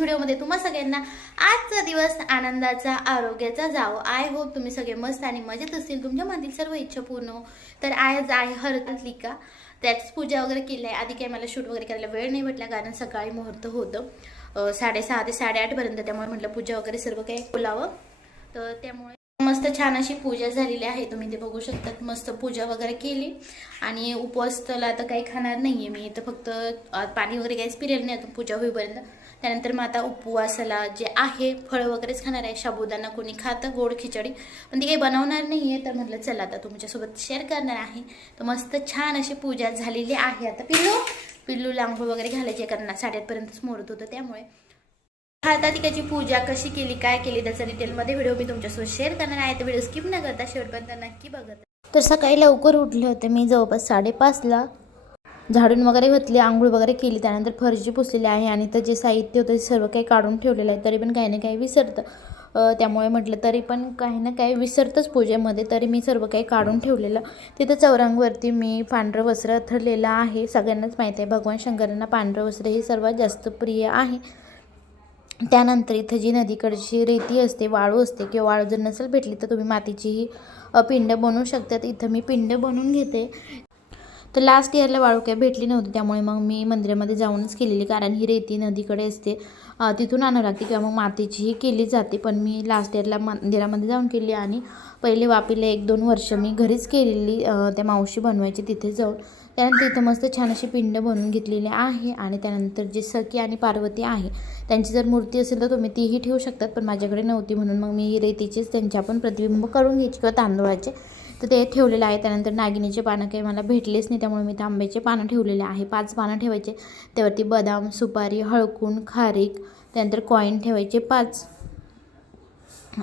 व्हिडिओमध्ये तुम्हा सगळ्यांना आजचा दिवस आनंदाचा आरोग्याचा जावो. आय होप तुम्ही सगळे मस्त आणि मजेत असतील. तुमच्या मनातील सर्व इच्छा पूर्ण हो. तर आज आहे हरतालिका. त्याच पूजा वगैरे केली आहे आधी काही मला शूट वगैरे करायला वेळ नाही भेटला. कारण सकाळी मुहूर्त होतं. साडेसहा ते साडेआठपर्यंत त्यामुळे म्हटलं पूजा वगैरे सर्व काही बोलावं. तर त्यामुळे मस्त छान अशी पूजा झालेली आहे. तुम्ही ते बघू शकतात. मस्त पूजा वगैरे केली. आणि उपवास तर आता काही खाणार नाहीये मी. इथं फक्त पाणी वगैरे काहीच पिलेलं नाही. आता पूजा होईपर्यंत. त्यानंतर मग आता उपवासाला जे आहे फळं वगैरेच खाणार आहे. शाबुदाना कोणी खातं गोड खिचडी. पण ती काही बनवणार नाही आहे तर म्हटलं चला आता तुमच्यासोबत शेअर करणार आहे. तर मस्त छान अशी पूजा झालेली आहे. आता पिल्लू पिल्लू लांबू वगैरे घालायचे कारण साडेआठपर्यंतच मोडत होतं त्यामुळे. हातातिकाची पूजा कशी केली काय केली त्याचा डिटेलमध्ये व्हिडिओ मी तुमच्यासोबत शेअर करणार आहे. तर व्हिडिओ स्किप न करता शेवटपर्यंत नक्की बघत तर सकाळी लवकर उठले होते मी जवळपास साडेपाचला. झाडून वगैरे घातली आंघोळ वगैरे केली त्यानंतर फरशी पुसलेली आहे आणि तर जे साहित्य होतं ते सर्व काही काढून ठेवलेलं आहे तरी पण काही ना काही विसरतं. त्यामुळे म्हटलं तरी पण काही ना काही विसरतंच पूजेमध्ये तरी मी सर्व काही काढून ठेवलेलं. तिथं चौरांगवरती मी पांढरं वस्त्र अथरलेलं आहे सगळ्यांनाच माहीत आहे भगवान शंकरांना पांढरं वस्त्र हे सर्वात जास्त प्रिय आहे. त्यानंतर इथं जी नदीकडची रेती असते वाळू असते किंवा वाळू जर नसेल भेटली तर तुम्ही मातीचीही पिंड बनवू शकतात. इथं मी पिंड बनवून घेते. तर लास्ट इयरला वाळू काही भेटली नव्हती त्यामुळे मग मी मंदिरामध्ये जाऊनच केलेली कारण ही रेती नदीकडे असते तिथून आणावं लागते किंवा मग मातीचीही केली जाते. पण मी लास्ट इयरला मंदिरामध्ये जाऊन केली आणि पहिले वापीला एक दोन वर्ष मी घरीच केलेली त्या मावशी बनवायची तिथे जाऊन. त्यानंतर तिथं मस्त छान अशी पिंड बनवून घेतलेली आहे आणि त्यानंतर जी सखी आणि पार्वती आहे त्यांची जर मूर्ती असेल तर तुम्ही तीही ठेवू शकतात पण माझ्याकडे नव्हती म्हणून मग मी रेतीचेच त्यांचे आपण प्रतिबिंब करून घ्यायचे किंवा तांदूळाचे तर ते ठेवलेलं आहे त्यानंतर नागिनीचे पानं काही मला भेटलेच नाही त्यामुळे मी तांब्याचे पानं ठेवलेले आहे. पाच पानं ठेवायचे. त्यावरती बदाम सुपारी हळकून खारीक त्यानंतर कॉईन ठेवायचे पाच.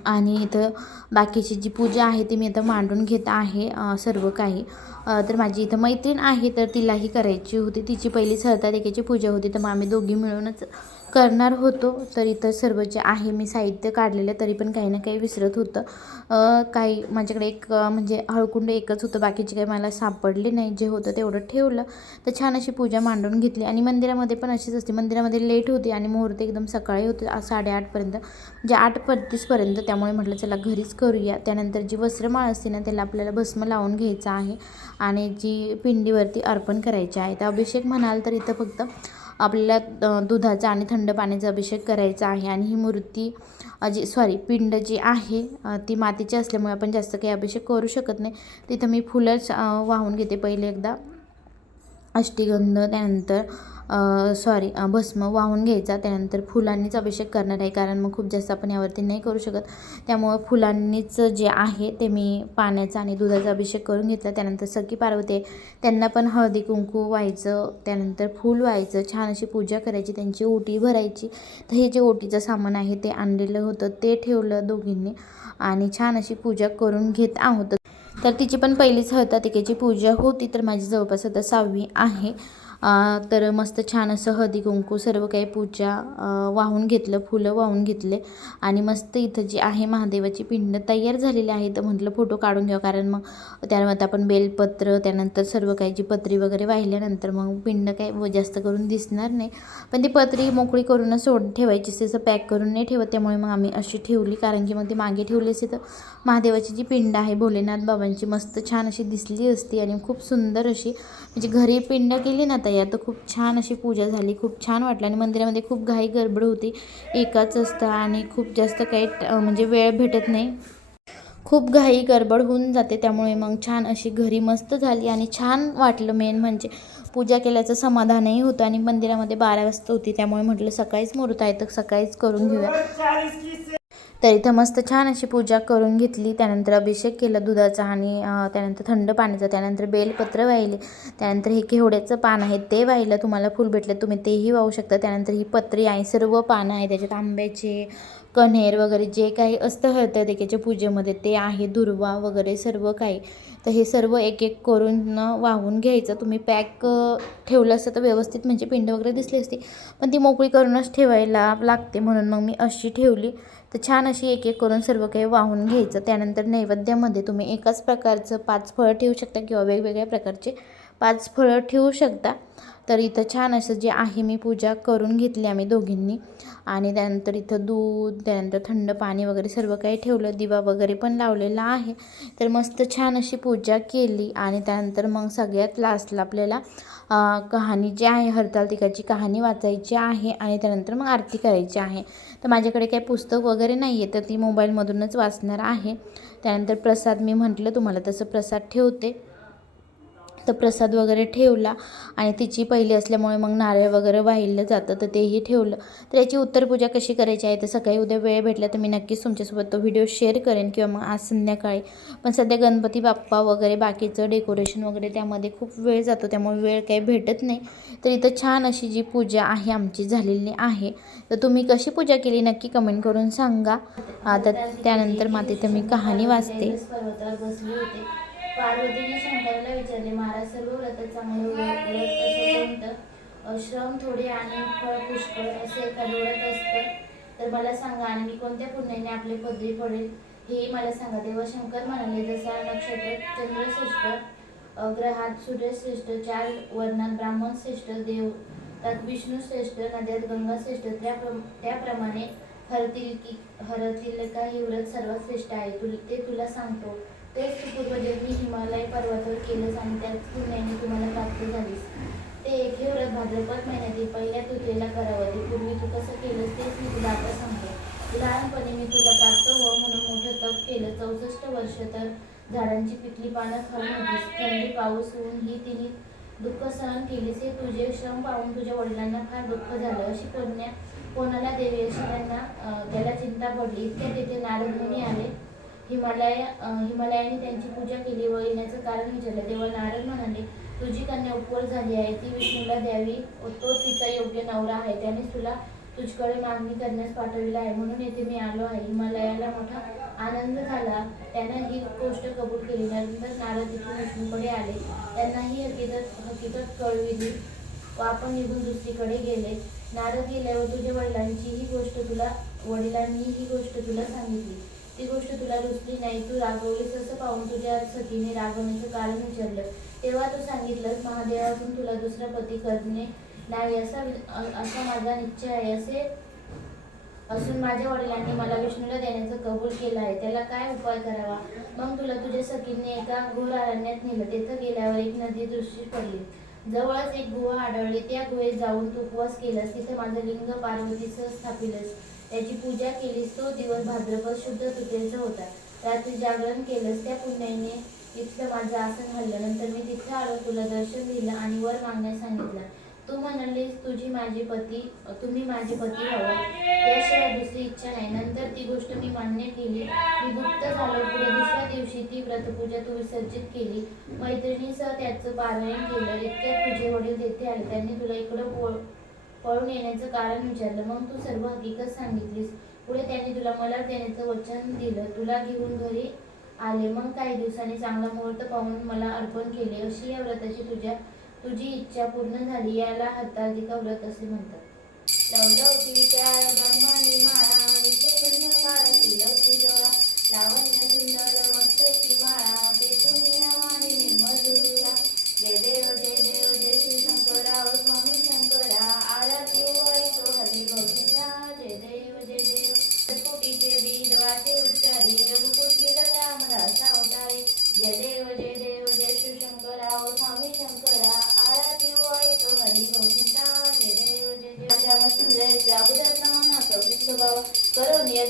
आणि इथं बाकीची जी पूजा आहे ती मी इथं मांडून घेत आहे सर्व काही. तर माझी इथं मैत्रीण आहे तर तिलाही करायची होती. तिची पहिली सहतारिकेची पूजा होती तर मग आम्ही दोघी मिळूनच करणार होतो तर इथं सर्व जे आहे मी साहित्य काढलेलं तरी पण काही ना काही विसरत होतं. काही माझ्याकडे एक म्हणजे हळकुंड एकच होतं बाकीचे काही मला सापडले नाही. जे होतं तेवढं ठेवलं. तर छान अशी पूजा मांडून घेतली. आणि मंदिरामध्ये पण अशीच असते. मंदिरामध्ये लेट होती आणि मुहूर्त एकदम सकाळी होते साडेआठपर्यंत म्हणजे आठ पस्तीसपर्यंत त्यामुळे म्हटलं चला घरीच करूया. त्यानंतर जी वस्त्रमाळ असते ना त्याला आपल्याला भस्म लावून घ्यायचं आहे. आणि जी पिंडीवरती अर्पण करायची आहे. तर अभिषेक म्हणाल तर इथं फक्त आपल्याला दुधाचा आणि थंड पाण्याचा अभिषेक करायचा आहे. आणि ही मूर्ती जी सॉरी पिंड जी आहे ती मातीची असल्यामुळे आपण जास्त काही अभिषेक करू शकत नाही. तिथं मी फुलंच वाहून घेते. पहिले एकदा अष्टीगंध त्यानंतर सॉरी भस्म वाहून घ्यायचा. त्यानंतर फुलांनीच अभिषेक करणार आहे. कारण मग खूप जास्त आपण यावरती नाही करू शकत. त्यामुळं फुलांनीच जे आहे ते मी पाण्याचा आणि दुधाचा अभिषेक करून घेतला. त्यानंतर सखी पार्वती आहे, त्यांना पण हळदी कुंकू व्हायचं. त्यानंतर फूल व्हायचं. छान अशी पूजा करायची. त्यांची ओटी भरायची. तर हे जे ओटीचं सामान आहे ते आणलेलं होतं. ते ठेवलं दोघींनी. आणि छान अशी पूजा करून घेत आहोत. तर तिची पण पहिलीच हळतातिकेची पूजा होती. तर माझी जवळपास आता सहावी आहे. तर मस्त छान असं हळदी कुंकू सर्व काही पूजा वाहून घेतलं फुलं वाहून घेतले. आणि मस्त इथं जी आहे महादेवाची पिंड तयार झालेली आहे तर म्हटलं फोटो काढून घ्यावं कारण मग त्यानंतर आपण बेलपत्र त्यानंतर सर्व काही जी पत्री वगैरे वाहिल्यानंतर मग पिंड काही व जास्त करून दिसणार नाही. पण ती पत्री मोकळी करूनच सोड ठेवायची तसं पॅक करून नाही ठेवत. त्यामुळे मग आम्ही अशी ठेवली. कारण की मग ती मागे ठेवली असते तर महादेवाची जी पिंड आहे भोलेनाथ बाबांची मस्त छान अशी दिसली असती. आणि खूप सुंदर अशी म्हणजे घरी पिंड केली ना तयार तर खूप छान अशी पूजा झाली. खूप छान वाटलं. आणि मंदिरामध्ये खूप घाई गडबड होती. एकाच असतं आणि खूप जास्त काही म्हणजे वेळ भेटत नाही. खूप घाई गडबड होऊन जाते. त्यामुळे मग छान अशी घरी मस्त झाली. आणि छान वाटलं मेन म्हणजे पूजा केल्याचं समाधानही होतं. आणि मंदिरामध्ये बारा वाजता होती. त्यामुळे म्हटलं सकाळीच मुहूर्त आहे तर सकाळीच करून घेऊया. तर इथं मस्त छान अशी पूजा करून घेतली. त्यानंतर अभिषेक केला दुधाचा आणि त्यानंतर थंड पाण्याचा. त्यानंतर बेलपत्र वाहिले. त्यानंतर हे केवड्याचं पान आहे ते वाहिलं. तुम्हाला फुल भेटलं. तुम्ही तेही वाहू शकता. त्यानंतर ही पत्री आहे. सर्व पानं आहे त्याच्यात आंब्याचे कण्हेर वगैरे जे काही असतं हळतं त्याच्या पूजेमध्ये ते आहे. दुर्वा वगैरे सर्व काही. तर हे सर्व एक एक करून वाहून घ्यायचं. तुम्ही पॅक ठेवलं असतं तर व्यवस्थित म्हणजे पिंड वगैरे दिसली असती. पण ती मोकळी करूनच ठेवायला लागते म्हणून मग मी अशी ठेवली. तर छान अशी एक एक करून सर्व काही वाहून घ्यायचं. त्यानंतर नैवेद्यामध्ये तुम्ही एकाच प्रकारचं पाच फळं ठेवू शकता किंवा वेगवेगळ्या प्रकारचे पाच फळं ठेवू शकता. तर इथं छान असं जे आहे मी पूजा करून घेतली आम्ही दोघींनी. आणि त्यानंतर इथं दूध त्यानंतर थंड पाणी वगैरे सर्व काही ठेवलं. दिवा वगैरे पण लावलेला आहे. तर मस्त छान अशी पूजा केली. आणि त्यानंतर मग सगळ्यात लास्टला आपल्याला कहाणी जी आहे हरतालिकाची कहाणी वाचायची आहे. आणि त्यानंतर मग आरती करायची आहे. तर माझ्याकडे काही पुस्तक वगैरे नाही आहे तर ती मोबाईलमधूनच वाचणार आहे. त्यानंतर प्रसाद मी म्हटलं तुम्हाला तसं प्रसाद ठेवते. तर प्रसाद वगैरे ठेवला आणि तिची पहिली असल्यामुळे मग नारळ वगैरे वाहिलं जातं तर तेही ठेवलं. तर याची उत्तरपूजा कशी करायची आहे? तर सकाळी उद्या वेळ भेटला तर मी नक्कीच तुमच्यासोबत तो व्हिडिओ शेअर करेन किंवा मग आज संध्याकाळी. पण सध्या गणपती बाप्पा वगैरे बाकीचं डेकोरेशन वगैरे त्यामध्ये खूप वेळ जातो त्यामुळे वेळ काही भेटत नाही. तर इथं छान अशी जी पूजा आहे आमची झालेली आहे. तर तुम्ही कशी पूजा केली नक्की कमेंट करून सांगा. आता त्यानंतर मग तिथं मी कहाणी वाचते. पार्वतीने शंकराला विचारले महाराज सर्व व्रत चांगले व्रत असं कोणतं? अ, श्रम थोडे आणि फळ पुष्कळ असे एखादं व्रत असतं? तर मला सांगा आणि मी कोणत्या पुण्याने आपले पदरी पडेल? हेही मला सांगा. तेव्हा शंकर म्हणाले जसा नक्षत्र चंद्रश्रेष्ठ ग्रहात सूर्यश्रेष्ठ चार वर्णात ब्राह्मण श्रेष्ठ देव त्यात विष्णू श्रेष्ठ नद्यात गंगा श्रेष्ठ त्याप्र त्याप्रमाणे हरतील की हरतील का हे व्रत सर्वात श्रेष्ठ आहे. तुल ते तुला सांगतो. तेच तू पूर्वजन्मी हिमालय पर्वतावर केलंस आणि त्याच पुण्याने तुम्हाला प्राप्त झालीस. ते एक हे व्रत भाद्रपद महिन्यातील पहिल्या तृतीयेला करावं ते पूर्वी तू कसं केलंस तेच मी तुला आता सांगते. लहानपणी मी तुला प्राप्त हो म्हणून मोठं तप केलं. चौसष्ट वर्ष तर झाडांची पिकली पानं खाऊन होतीस थंडी पाऊस ऊन ही तिने दुःख सहन केलीस. हे तुझे श्रम पाहून तुझ्या वडिलांना फार दुःख झालं. अशी पुण्या कोणाला देवी अशी त्यांना त्याला चिंता पडली. इतक्या तिथे नारद मुनी आले. हिमालय हिमालयाने त्यांची पूजा केली व येण्याचं कारण विचारलं. तेव्हा नारद म्हणाले तुझी कन्या उपवर झाली आहे. ती विष्णूला द्यावी तो तिचा योग्य नवरा आहे. त्याने तुला तुझकडे मागणी करण्यास पाठविला आहे. म्हणून येथे मी आलो आहे. हिमालयाला मोठा आनंद झाला. त्यांना ही गोष्ट कबूल केली. नंतर नारद तिथून विष्णूकडे आले. त्यांना ही हकीकत हकीकत कळविली व आपण निघून दुसरीकडे गेले. नारद गेल्यावर तुझ्या वडिलांची ही गोष्ट तुला वडिलांनी ही गोष्ट तुला सांगितली. ती गोष्ट तुला रुचली नाही. तू रागवलीस असं पाहून तुझ्या सखीने रागवण्याचं कारण विचारलं. तेव्हा तू सांगितलंस महादेवातून तुला दुसरा पती करणे नाही असा असा माझा निश्चय आहे. असे असून माझ्या वडिलांनी मला विष्णूला देण्याचं कबूल केलं आहे. त्याला काय उपाय करावा? मग तुला तुझ्या सखीने एका घोर अरण्यात नेलं. तेथं गेल्यावर एक नदी दृष्टी पडली. जवळच एक गुहा आढळली. त्या गुहेत जाऊन तू उपवास केलास तिथे माझं लिंग पार्वतीसह स्थापिलस. त्याची पूजा केलीस तो दिवस भाद्रपद शुद्ध तृतीयेचा होता. रात्री जागरण केलंस त्या पुण्याने तिथलं माझं आसन हल्लं नंतर मी तिथे आलो तुला दर्शन दिलं आणि वर मागण्यास सांगितलं तू म्हणालीस तुझी माझी पती तुम्ही माझे पती व्हावं. याशिवाय दुसरी इच्छा नाही. नंतर ती गोष्ट मी मान्य केली. मी गुप्त झालो. पुढे दुसऱ्या दिवशी ती व्रतपूजा तू विसर्जित केली. मैत्रिणीसह त्याचं पारायण केलं. इतक्यात तुझे वडील तेथे आले. त्यांनी तुला इकडं पळ पळून येण्याचं कारण विचारलं. मग तू सर्व हकीकत सांगितलीस. पुढे त्यांनी तुला मला देण्याचं वचन दिलं. तुला घेऊन घरी आले. मग काही दिवसांनी चांगला मुहूर्त पाहून मला अर्पण केले. अशी या व्रताची तुझ्या तुझी इच्छा पूर्ण झाली याला हरतालिका व्रत असे म्हणतात. लवलौकिका की त्या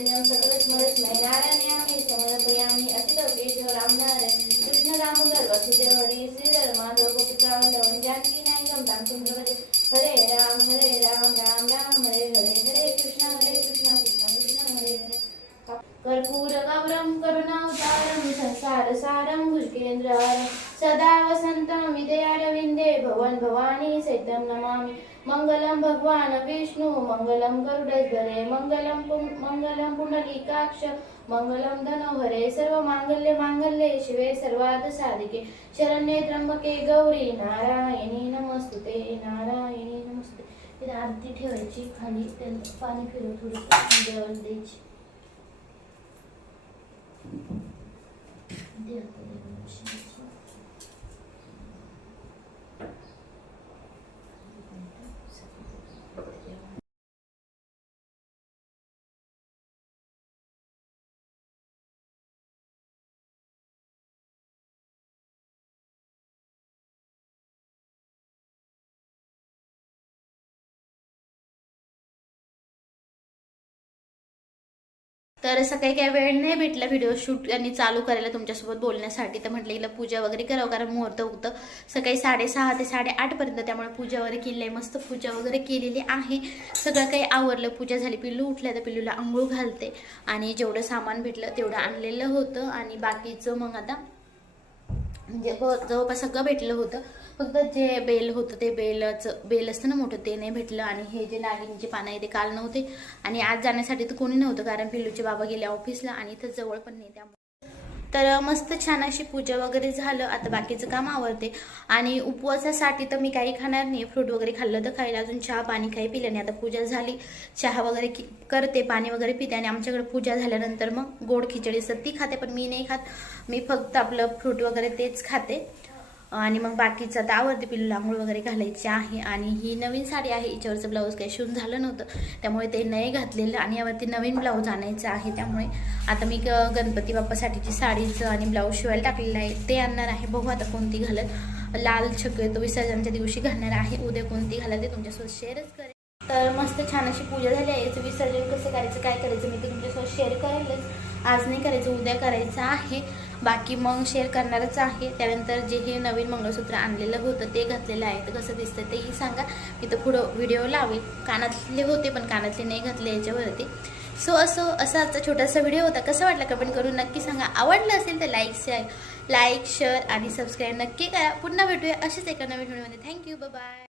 करो नियज्ञ सकल स्मरत नारायणामी समर्पयामी अतिलौकेश रामनारायण कृष्ण दामोदर वसुदेव हरी श्रीधर माधव गोपिका जानकी नायकम रामचंद्र हरे राम हरे राम राम राम हरे हरे हरे कृष्ण हरे कृष्ण कृष्ण कृष्ण हरे हरे कर्पूर गौरम करुणावतारम संसार सारम भुजकेंद्रार सदा वसंतम विदयारविंदे भवन भवानी सैतम नमामि। मंगलम भगवान विष्णु मंगलम गरुडध्वरे मंगलम पुं- मंगलम पुंडलीकाक्ष मंगलम धनोहरे सर्व मांगल्य मांगल्ये शिवे सर्वात साधिके. शरण्ये त्र्यंबके गौरी नारायणी नमस्तुते नारायणी नमस्ते तिथे आरती ठेवायची खाली त्याला पाणी फिरवून थोडं देवाला द्यायची. द्या तर सकाळी काही वेळ नाही भेटला व्हिडिओ शूट आणि चालू करायला तुमच्यासोबत बोलण्यासाठी. तर म्हटलं हिला पूजा वगैरे करावं कारण मुहूर्त होतं. सकाळी साडेसहा ते साडेआठपर्यंत त्यामुळे पूजा वगैरे केली आहे मस्त पूजा वगैरे केलेली आहे. सगळं काही आवरलं. पूजा झाली पिल्लू उठल्या तर पिल्लूला आंघोळ घालते. आणि जेवढं सामान भेटलं तेवढं आणलेलं होतं. आणि बाकीचं मग आता म्हणजे जवळपास सगळं भेटलं होतं. फक्त जे बेल होतं ते बेलचं बेल असतं ना मोठं ते नाही भेटलं. आणि हे जे नागिनीचे पानं आहे ते काल नव्हते. आणि आज जाण्यासाठी तर कोणी नव्हतं कारण पिल्लूचे बाबा गेले ऑफिसला आणि इथं जवळ पण नाही त्यामुळे. तर मस्त छान अशी पूजा वगैरे झालं. आता बाकीचं काम आवडते आणि उपवासासाठी तर मी काही खाणार नाही. फ्रूट वगैरे खाल्लं तर खायला अजून चहा पाणी काही पिलं नाही. आता पूजा झाली. चहा वगैरे की करते पाणी वगैरे पिते. आणि आमच्याकडे पूजा झाल्यानंतर मग गोड खिचडी असतात ती खाते. पण मी नाही खात. मी फक्त आपलं फ्रूट वगैरे तेच खाते. आणि मग बाकीचं आता आवडते पिल्लूला आंघोळ वगैरे घालायची आहे. आणि ही नवीन साडी आहे हिच्यावरचं ब्लाऊज काही शिवून झालं नव्हतं. त्यामुळे ते नाही घातलेलं आणि यावरती नवीन ब्लाऊज आणायचं आहे. त्यामुळे आता मी ग- गणपती बाप्पासाठीची साडीचं आणि ब्लाऊज शिवायला टाकलेलं आहे. ते आणणार आहे. बघू आता कोणती घालत. लाल शक्यतो विसर्जनच्या दिवशी घालणार आहे. उद्या कोणती घालत ते तुमच्यासोबत शेअरच करेल तर मस्त छान अशी पूजा झाली आहे. याचं विसर्जन कसं करायचं काय करायचं मी ते तुमच्यासोबत शेअर करेलच. आज नाही करायचं उद्या करायचं आहे. बाकी मग शेअर करणारच आहे. त्यानंतर जे हे नवीन मंगळसूत्र आणलेलं होतं ते घातलेलं आहे. तर कसं दिसतं तेही सांगा. मी तर पुढं व्हिडिओ लावेल. कानातले होते पण कानातले नाही घातले याच्यावरती. सो असो असा आजचा छोटासा व्हिडिओ होता. कसं वाटला कमेंट करून नक्की सांगा. आवडलं असेल तर लाईक शेअर लाईक शेअर आणि सबस्क्राईब नक्की करा. पुन्हा भेटूया असेच एका नवीन व्हिडिओमध्ये थँक्यू बाय